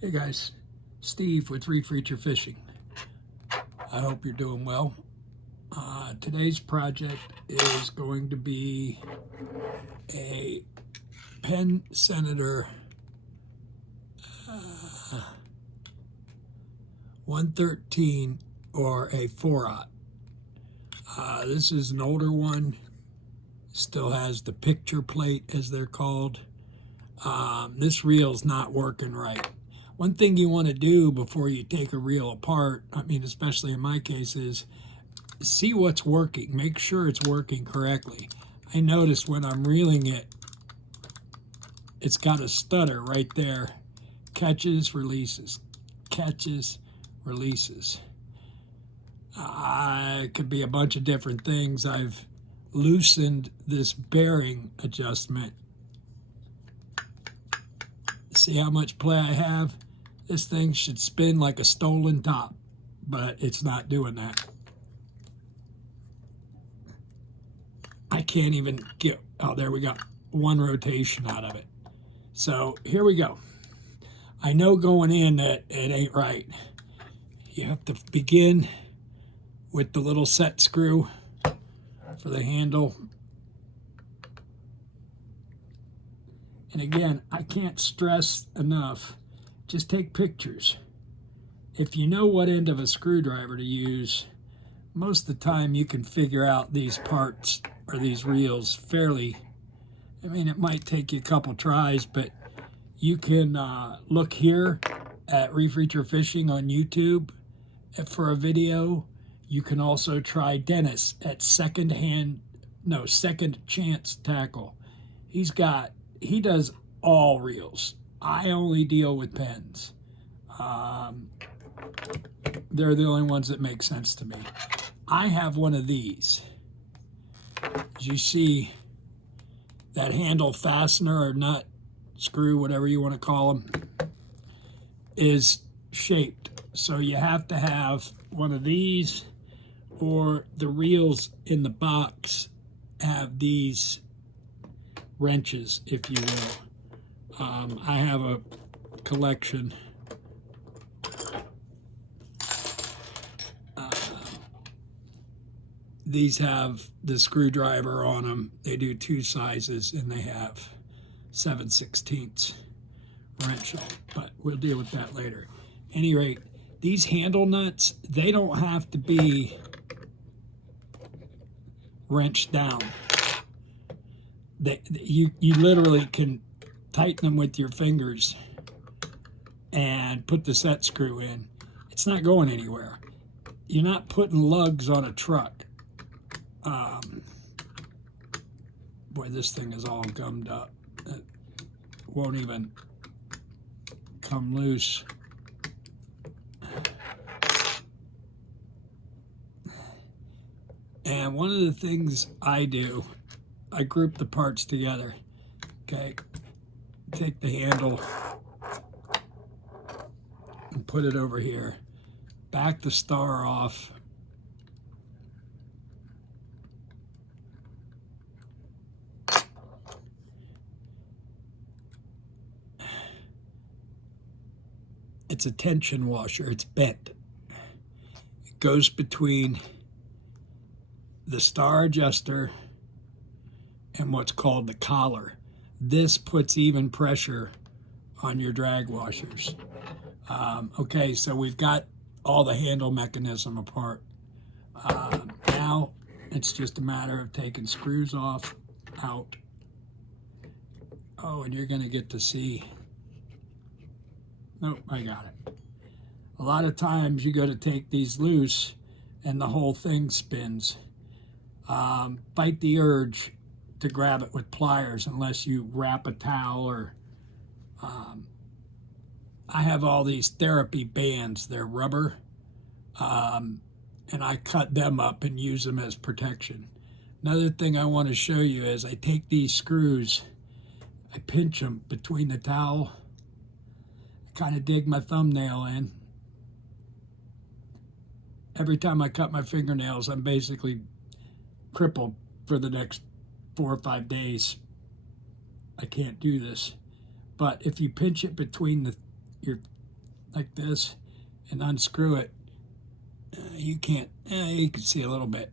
Hey guys, Steve with 𝒕𝒓𝒗𝒆 Fishing. I hope you're doing well. Today's project is going to be a Penn Senator 113 or a 4/0. This is an older one, still has the picture plate as they're called. This reel's not working right. One thing you want to do before you take a reel apart, especially in my case, is see what's working. Make sure it's working correctly. I noticed when I'm reeling it, it's got a stutter right there. Catches, releases, catches, releases. It could be a bunch of different things. I've loosened this bearing adjustment. See how much play I have? This thing should spin like a stolen top, but it's not doing that. I can't even get, oh, there we go, one rotation out of it. So here we go. I know going in that it ain't right. You have to begin with the little set screw for the handle. And again, I can't stress enough, just take pictures. If you know what end of a screwdriver to use, most of the time you can figure out these parts or these reels fairly. It might take you a couple tries, but you can look here at 𝒕𝒓𝒗𝒆 Fishing on YouTube for a video. You can also try Dennis at Second Chance Tackle. He does all reels. I only deal with Penns. They're the only ones that make sense to me. I have one of these. As you see, that handle fastener or nut, screw, whatever you want to call them, is shaped. So you have to have one of these, or the reels in the box have these wrenches, if you will. I have a collection. These have the screwdriver on them. They do two sizes, and they have 7/16 wrench on, but we'll deal with that later. At any rate, these handle nuts, they don't have to be wrenched down. You literally can tighten them with your fingers and put the set screw in. It's not going anywhere. You're not putting lugs on a truck. Boy, this thing is all gummed up. It won't even come loose. And one of the things I do, I group the parts together. Okay, take the handle and put it over here. Back the star off. It's a tension washer. It's bent. It goes between the star adjuster and what's called the collar. This puts even pressure on your drag washers. Okay, so we've got all the handle mechanism apart. Now it's just a matter of taking screws off, out. Oh, and you're gonna get to see. Nope, I got it. A lot of times you go to take these loose and the whole thing spins. Fight the urge to grab it with pliers unless you wrap a towel or I have all these therapy bands. They're rubber, and I cut them up and use them as protection. Another thing I want to show you is I take these screws, I pinch them between the towel, I kind of dig my thumbnail in. Every time I cut my fingernails, I'm basically crippled for the next 4 or 5 days. I can't do this. But if you pinch it between your like this and unscrew it, you can't, you can see a little bit,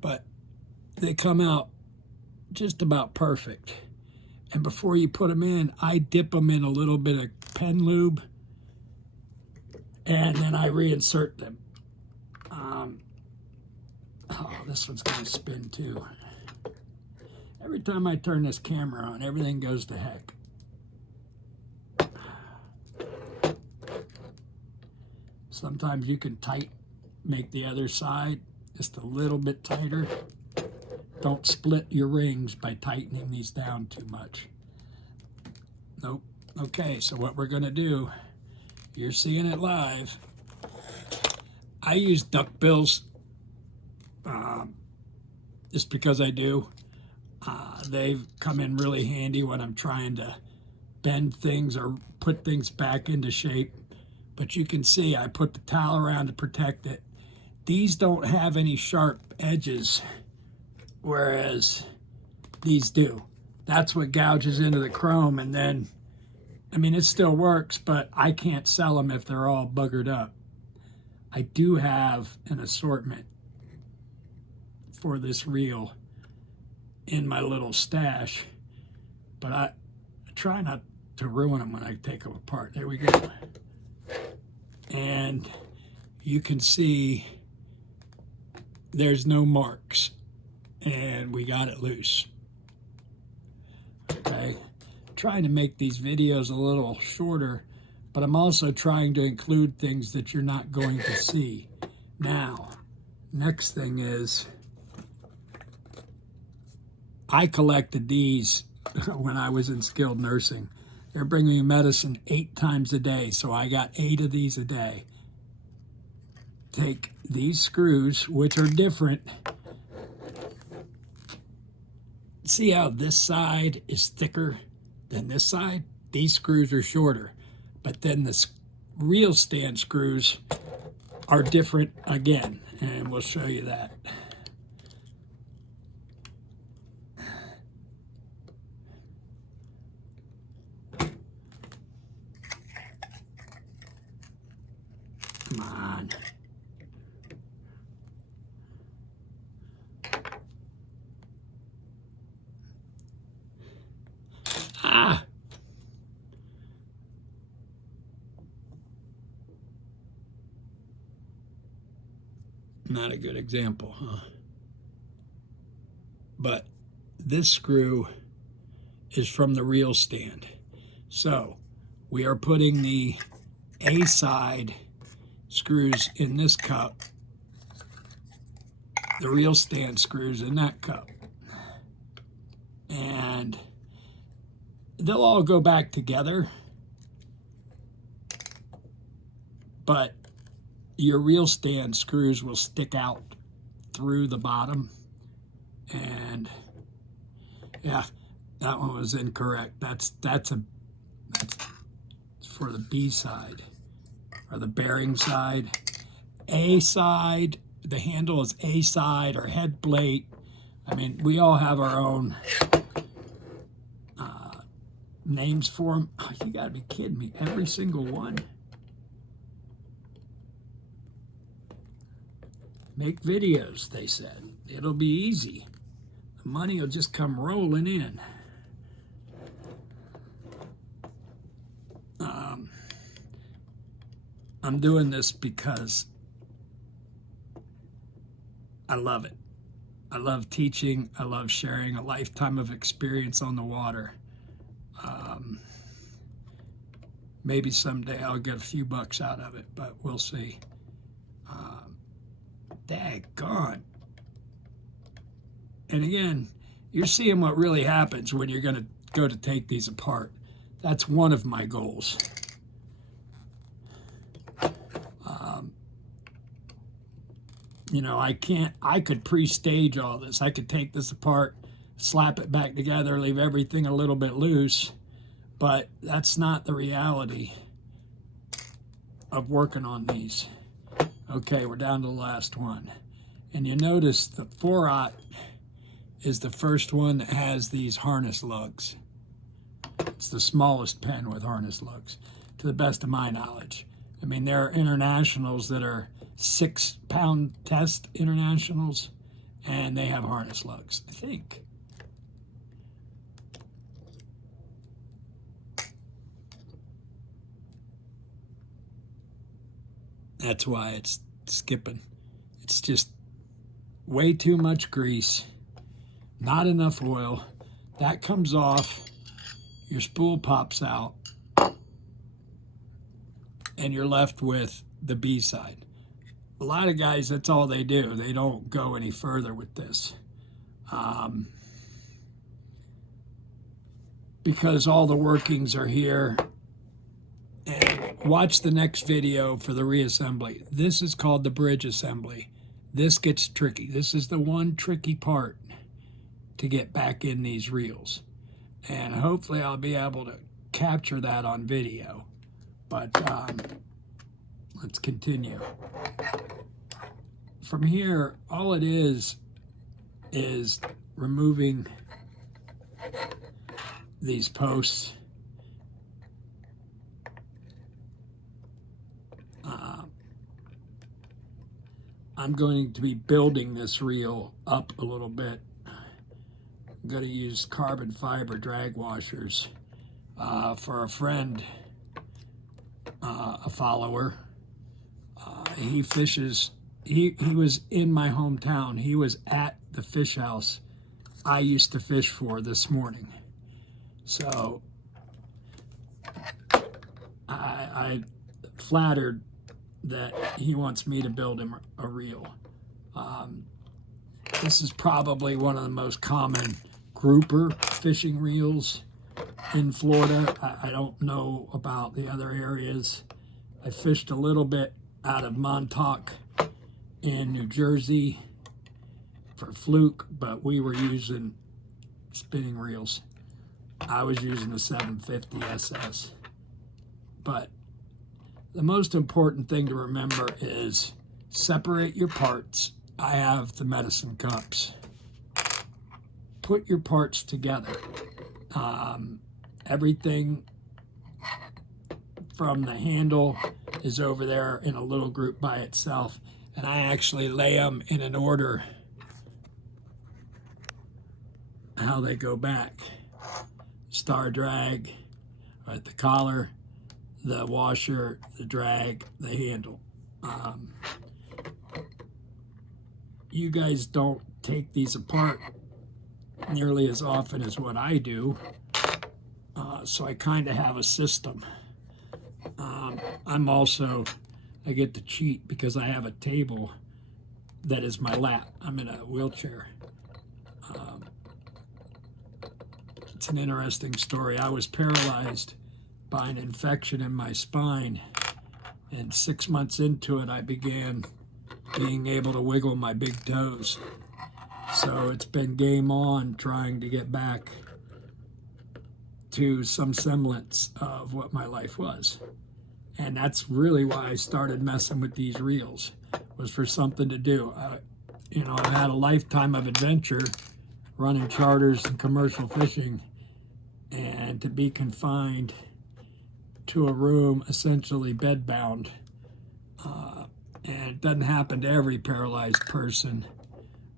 but they come out just about perfect. And before you put them in, I dip them in a little bit of Penn lube, and then I reinsert them. Oh, this one's going to spin too. Every time I turn this camera on, everything goes to heck. Sometimes you can make the other side just a little bit tighter. Don't split your rings by tightening these down too much. Nope. Okay, so what we're going to do, you're seeing it live. I use duckbills just because I do. They've come in really handy when I'm trying to bend things or put things back into shape. But you can see I put the towel around to protect it. These don't have any sharp edges, whereas these do. That's what gouges into the chrome, and then, I mean, it still works, but I can't sell them if they're all buggered up. I do have an assortment for this reel in my little stash, but I try not to ruin them when I take them apart. There we go. And you can see there's no marks, and we got it loose. Okay, trying to make these videos a little shorter, but I'm also trying to include things that you're not going to see. Now, next thing is, I collected these when I was in skilled nursing. They're bringing me medicine 8 times a day, so I got 8 of these a day. Take these screws, which are different. See how this side is thicker than this side? These screws are shorter, but then the real stand screws are different again, and we'll show you that. Come on. Ah! Not a good example, huh? But this screw is from the real stand. So we are putting the A side screws in this cup, the real stand screws in that cup, and they'll all go back together, but your real stand screws will stick out through the bottom. And yeah, that one was incorrect. That's for the B side, or the bearing side. A side, the handle is A side or head plate. I mean, we all have our own names for them. Oh, you gotta be kidding me, every single one. Make videos, they said. It'll be easy. The money will just come rolling in. I'm doing this because I love it. I love teaching. I love sharing a lifetime of experience on the water. Maybe someday I'll get a few bucks out of it, but we'll see. Daggone. And again, you're seeing what really happens when you're going to go to take these apart. That's one of my goals. You know, I could pre-stage all this. I could take this apart, slap it back together, leave everything a little bit loose, but that's not the reality of working on these. Okay, we're down to the last one. And you notice the 4/0 is the first one that has these harness lugs. It's the smallest pen with harness lugs, to the best of my knowledge. I mean, there are internationals that are 6-pound test internationals, and they have harness lugs, I think. That's why it's skipping. It's just way too much grease, not enough oil. That comes off, your spool pops out, and you're left with the B side. A lot of guys, that's all they do. They don't go any further with this. Because all the workings are here. And watch the next video for the reassembly. This is called the bridge assembly. This gets tricky. This is the one tricky part to get back in these reels. And hopefully I'll be able to capture that on video. But let's continue. From here, all it is removing these posts. I'm going to be building this reel up a little bit. I'm going to use carbon fiber drag washers for a friend, a follower. He fishes. He was in my hometown. He was at the fish house I used to fish for this morning. So I flattered that he wants me to build him a reel. This is probably one of the most common grouper fishing reels in Florida. I don't know about the other areas. I fished a little bit out of Montauk in New Jersey for fluke, but we were using spinning reels. I was using the 750 SS. But the most important thing to remember is separate your parts. I have the medicine cups. Put your parts together. Everything from the handle is over there in a little group by itself. And I actually lay them in an order how they go back. Star drag at the collar, the washer, the drag, the handle. You guys don't take these apart nearly as often as what I do, so I kind of have a system. I get to cheat because I have a table that is my lap. I'm in a wheelchair. It's an interesting story. I was paralyzed by an infection in my spine, and 6 months into it, I began being able to wiggle my big toes. So it's been game on trying to get back to some semblance of what my life was. And that's really why I started messing with these reels, was for something to do. I had a lifetime of adventure running charters and commercial fishing, and to be confined to a room essentially bedbound, and it doesn't happen to every paralyzed person,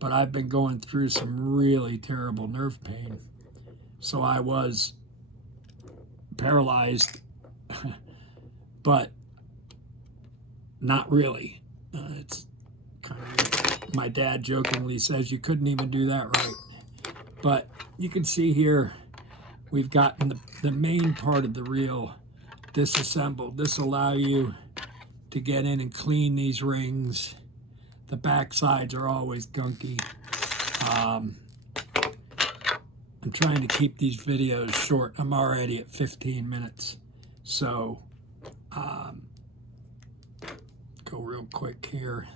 but I've been going through some really terrible nerve pain. So I was paralyzed, but not really. It's kind of, my dad jokingly says you couldn't even do that right. But you can see here, we've gotten the main part of the reel disassembled. This allow you to get in and clean these rings. The back sides are always gunky. I'm trying to keep these videos short. I'm already at 15 minutes. So go real quick here.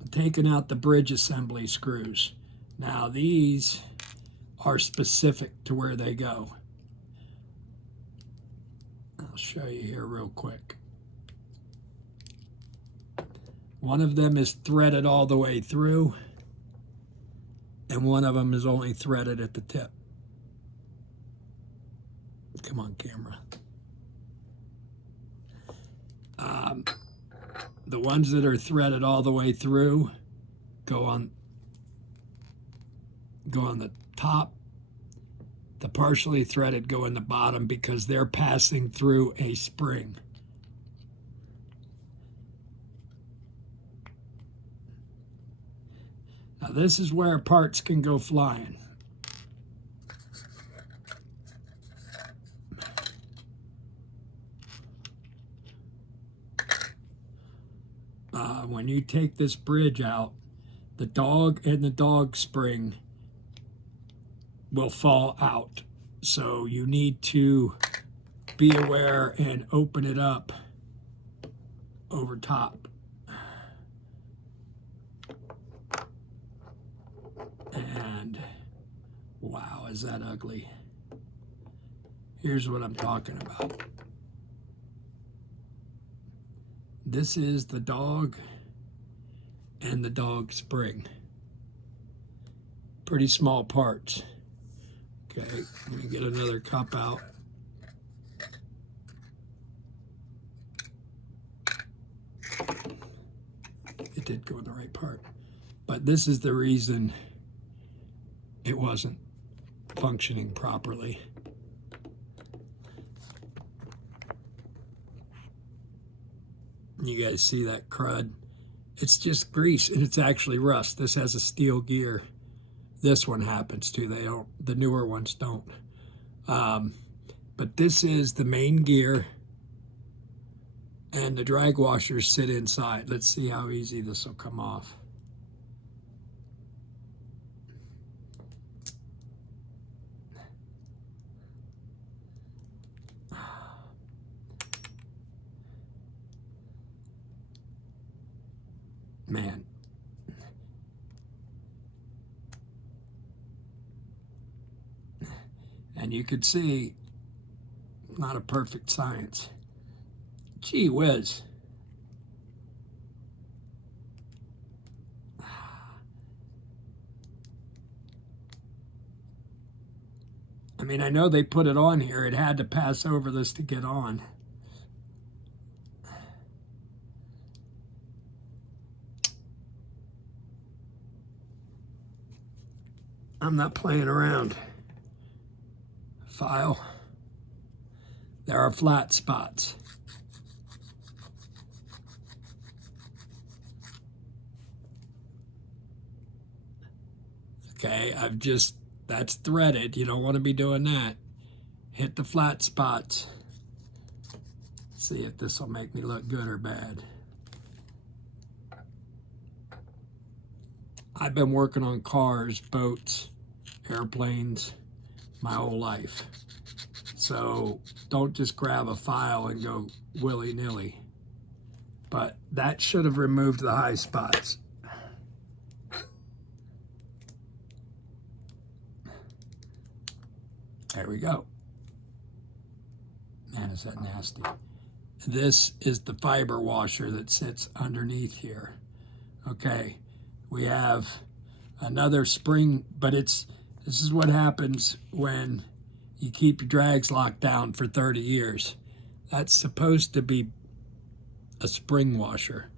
I'm taking out the bridge assembly screws. Now these are specific to where they go. I'll show you here real quick. One of them is threaded all the way through, and one of them is only threaded at the tip. Come on, camera. The ones that are threaded all the way through go on the top. The partially threaded go in the bottom because they're passing through a spring. Now this is where parts can go flying. When you take this bridge out, the dog and the dog spring will fall out. So you need to be aware and open it up over top. And wow, is that ugly. Here's what I'm talking about. This is the dog and the dog spring. Pretty small parts. Okay, let me get another cup out. It did go in the right part. But this is the reason it wasn't functioning properly. You guys see that crud? It's just grease, and it's actually rust. This has a steel gear. This one happens to. They don't. The newer ones don't. But this is the main gear, and the drag washers sit inside. Let's see how easy this will come off. Man. And you could see, not a perfect science. Gee whiz. I mean, I know they put it on here. It had to pass over this to get on. I'm not playing around. File. There are flat spots. Okay, that's threaded. You don't want to be doing that. Hit the flat spots. See if this will make me look good or bad. I've been working on cars, boats, airplanes my whole life. So don't just grab a file and go willy-nilly. But that should have removed the high spots. There we go. Man, is that nasty. This is the fiber washer that sits underneath here. Okay, we have another spring, but this is what happens when you keep your drags locked down for 30 years. That's supposed to be a spring washer,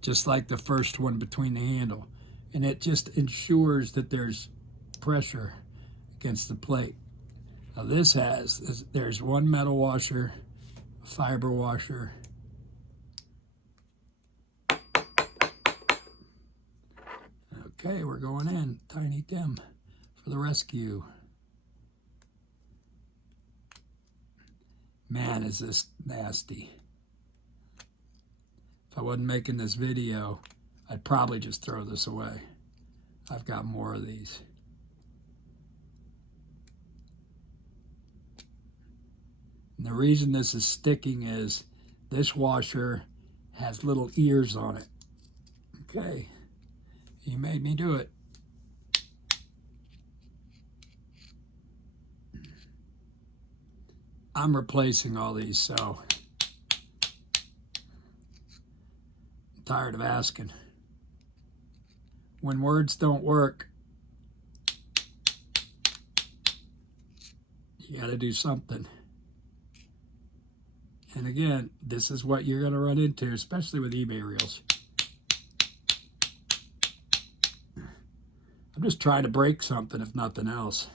just like the first one between the handle. And it just ensures that there's pressure against the plate. Now there's one metal washer, a fiber washer. Okay, we're going in. Tiny Tim for the rescue. Man, is this nasty. If I wasn't making this video, I'd probably just throw this away. I've got more of these. And the reason this is sticking is this washer has little ears on it. Okay, he made me do it. I'm replacing all these, so I'm tired of asking. When words don't work, you got to do something. And again, this is what you're going to run into, especially with eBay reels. I'm just trying to break something, if nothing else.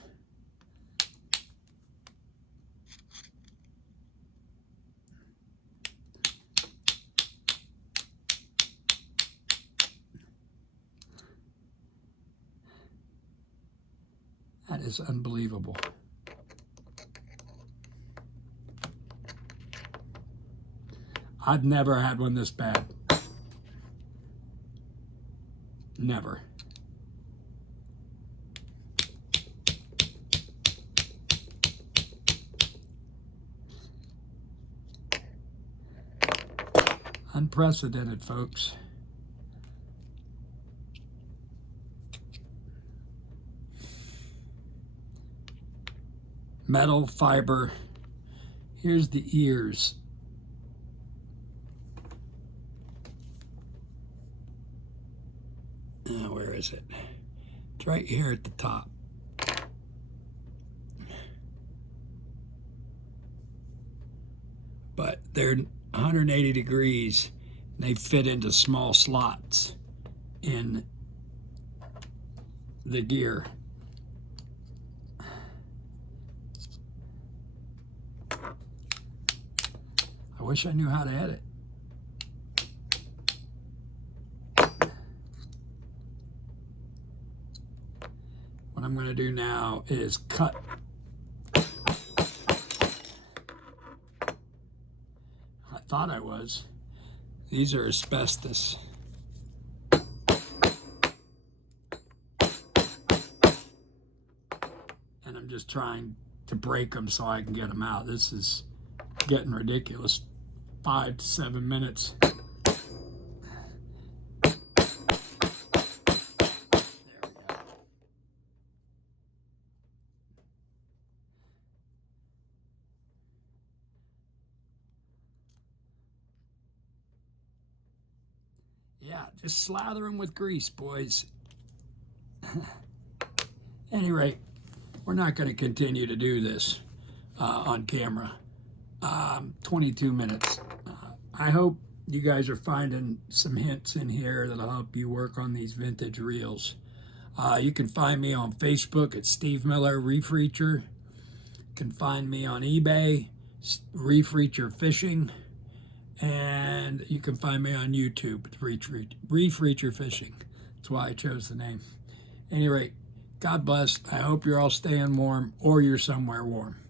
That is unbelievable. I've never had one this bad. Never. Unprecedented, folks. Metal fiber. Here's the ears. Where is it? It's right here at the top. But they're 180 degrees. And they fit into small slots in the gear. I wish I knew how to edit. What I'm going to do now is cut. I thought I was. These are asbestos. And I'm just trying to break them so I can get them out. This is getting ridiculous. 5 to 7 minutes. There we go. Yeah, just slather them with grease, boys. Any rate, we're not going to continue to do this on camera. 22 minutes. I hope you guys are finding some hints in here that'll help you work on these vintage reels. You can find me on Facebook at Steve Miller Reef Reacher. You can find me on eBay, Reef Reacher Fishing. And you can find me on YouTube, Reef Reacher Fishing. That's why I chose the name. At any rate, God bless. I hope you're all staying warm or you're somewhere warm.